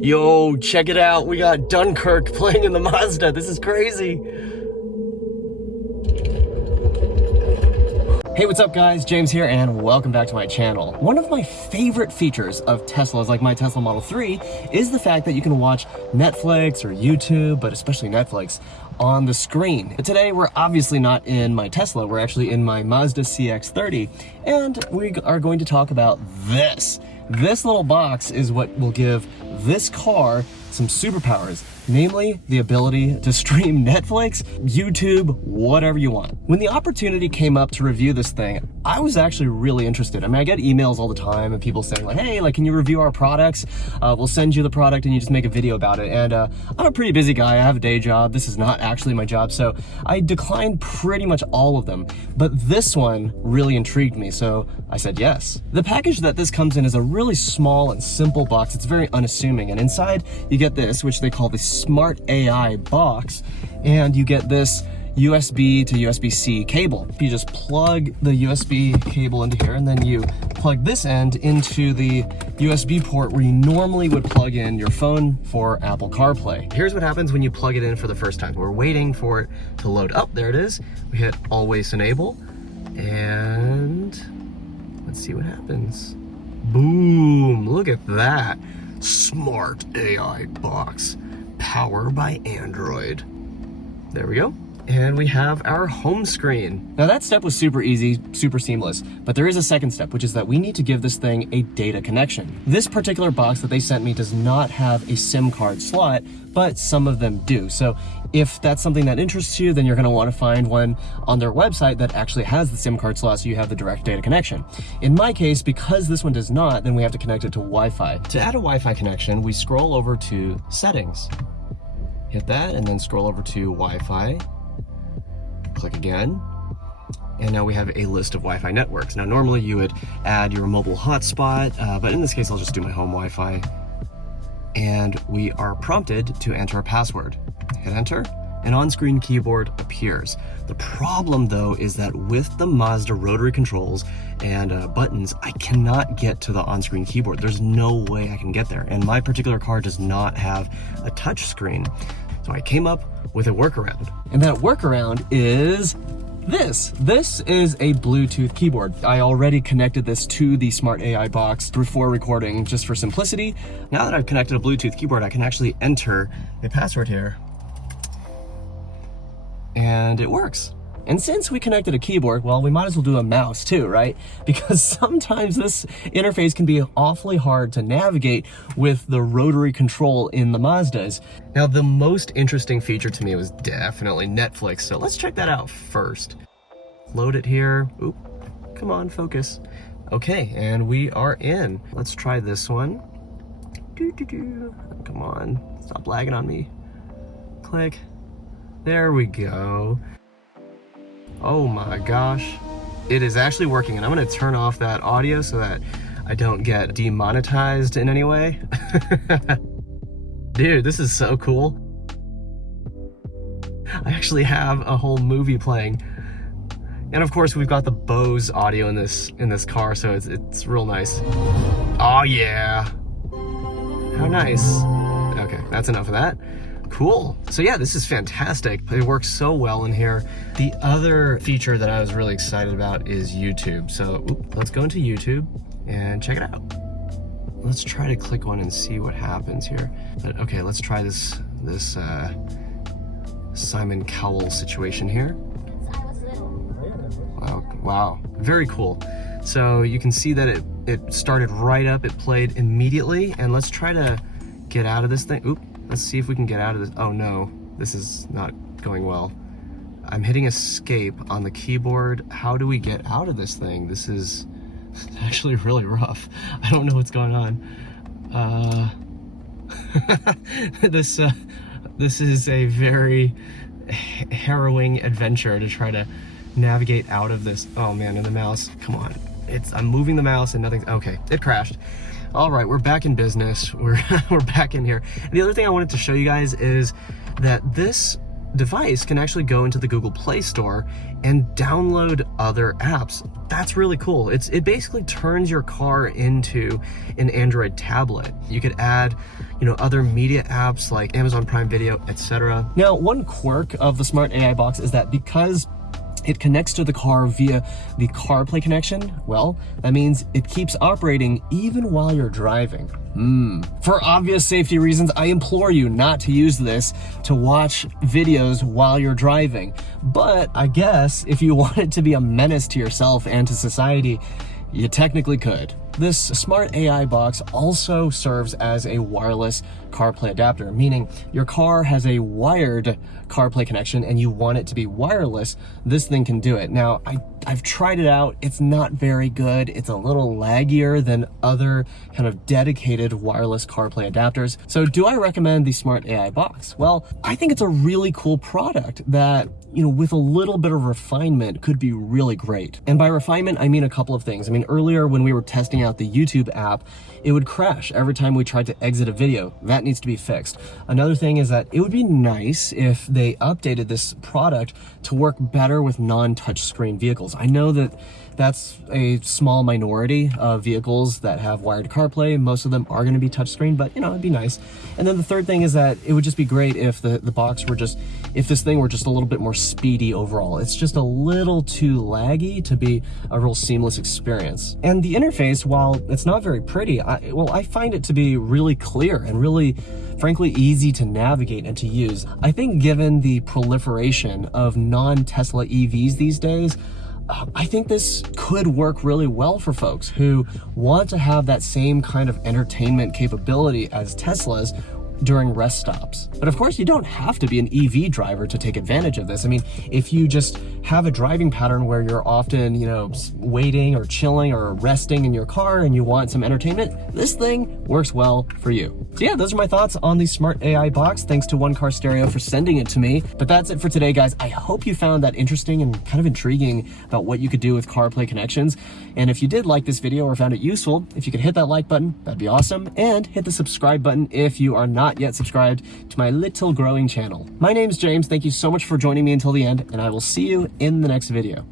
Yo, check it out. We got Dunkirk playing in the Mazda. This is crazy. Hey, what's up guys? James here and welcome back to my channel. One of my favorite features of Teslas, like my Tesla Model 3, is the fact that you can watch Netflix or YouTube, but especially Netflix, on the screen. But today we're obviously not in my Tesla, we're actually in my Mazda CX-30, and we are going to talk about this. This little box is what will give this car some superpowers, namely the ability to stream Netflix, YouTube, whatever you want. When the opportunity came up to review this thing, I was actually really interested. I mean, I get emails all the time of people saying like, hey, like, can you review our products? We'll send you the product and you just make a video about it. And I'm a pretty busy guy. I have a day job. This is not actually my job. So I declined pretty much all of them. But this one really intrigued me. So I said yes. The package that this comes in is a really small and simple box. It's very unassuming. And inside you get this, which they call the Smart AI box. And you get this USB to USB-C cable. You just plug the USB cable into here, and then you plug this end into the USB port where you normally would plug in your phone for Apple CarPlay. Here's what happens when you plug it in for the first time. We're waiting for it to load up. There it is. We hit Always Enable, and let's see what happens. Boom, look at that. Smart AI box, power by Android. There we go. And we have our home screen. Now that step was super easy, super seamless, but there is a second step, which is that we need to give this thing a data connection. This particular box that they sent me does not have a SIM card slot, but some of them do. So if that's something that interests you, then you're gonna wanna find one on their website that actually has the SIM card slot so you have the direct data connection. In my case, because this one does not, then we have to connect it to Wi-Fi. To add a Wi-Fi connection, we scroll over to Settings. Hit that and then scroll over to Wi-Fi. Click again, and now we have a list of Wi-Fi networks. Now normally you would add your mobile hotspot, but in this case I'll just do my home Wi-Fi. And we are prompted to enter a password. Hit enter, an on-screen keyboard appears. The problem though is that with the Mazda rotary controls and buttons, I cannot get to the on-screen keyboard. There's no way I can get there, and my particular car does not have a touch screen. So I came up with a workaround. And that workaround is this. This is a Bluetooth keyboard. I already connected this to the Smart AI box before recording, just for simplicity. Now that I've connected a Bluetooth keyboard, I can actually enter a password here. And it works. And since we connected a keyboard, well, we might as well do a mouse too, right? Because sometimes this interface can be awfully hard to navigate with the rotary control in the Mazdas. Now, the most interesting feature to me was definitely Netflix, so let's check that out first. Load it here. Oop, come on, focus. Okay, and we are in. Let's try this one. Come on, stop lagging on me. Click. There we go. Oh my gosh, it is actually working, and I'm gonna turn off that audio so that I don't get demonetized in any way. Dude, this is so cool. I actually have a whole movie playing. And of course we've got the Bose audio in this car, so it's real nice. Oh yeah. How nice. Okay, that's enough of that. Cool. So yeah, this is fantastic. It works so well in here. The other feature that I was really excited about is YouTube. So let's go into YouTube and check it out. Let's try to click one and see what happens here. But okay, let's try this Simon Cowell situation here. Wow, very cool. So you can see that it started right up, it played immediately, and let's try to get out of this thing. Oop. Let's see if we can get out of this. Oh no, this is not going well. I'm hitting escape on the keyboard. How do we get out of this thing? This is actually really rough. I don't know what's going on. This is a very harrowing adventure to try to navigate out of this. Oh man, and the mouse, come on. I'm moving the mouse and nothing's, okay, it crashed. All right, we're back in business. We're back in here. And the other thing I wanted to show you guys is that this device can actually go into the Google Play Store and download other apps. That's really cool. It basically turns your car into an Android tablet. You could add, other media apps like Amazon Prime Video, etc. Now, one quirk of the Smart AI box is that because it connects to the car via the CarPlay connection, well, that means it keeps operating even while you're driving. For obvious safety reasons, I implore you not to use this to watch videos while you're driving. But I guess if you want it to be a menace to yourself and to society, you technically could. This Smart AI box also serves as a wireless CarPlay adapter, meaning your car has a wired CarPlay connection and you want it to be wireless, this thing can do it. Now, I've tried it out. It's not very good. It's a little laggier than other kind of dedicated wireless CarPlay adapters. So do I recommend the Smart AI box? Well, I think it's a really cool product that, with a little bit of refinement could be really great. And by refinement, I mean a couple of things. I mean, earlier when we were testing out the YouTube app, it would crash every time we tried to exit a video. That needs to be fixed. Another thing is that it would be nice if they updated this product to work better with non-touch screen vehicles. I know that that's a small minority of vehicles that have wired CarPlay. Most of them are going to be touchscreen, but it'd be nice. And then the third thing is that it would just be great if the box were if this thing were just a little bit more speedy overall. It's just a little too laggy to be a real seamless experience. And the interface, while it's not very pretty, I find it to be really clear and really, frankly, easy to navigate and to use. I think given the proliferation of non-Tesla EVs these days, I think this could work really well for folks who want to have that same kind of entertainment capability as Teslas during rest stops. But of course, you don't have to be an EV driver to take advantage of this. I mean, if you just have a driving pattern where you're often, waiting or chilling or resting in your car and you want some entertainment, this thing works well for you. So yeah, those are my thoughts on the Smart AI box. Thanks to OneCarStereo for sending it to me. But that's it for today, guys. I hope you found that interesting and kind of intriguing about what you could do with CarPlay connections. And if you did like this video or found it useful, if you could hit that like button, that'd be awesome. And hit the subscribe button if you are not yet subscribed to my little growing channel. My name's James. Thank you so much for joining me until the end, and I will see you in the next video.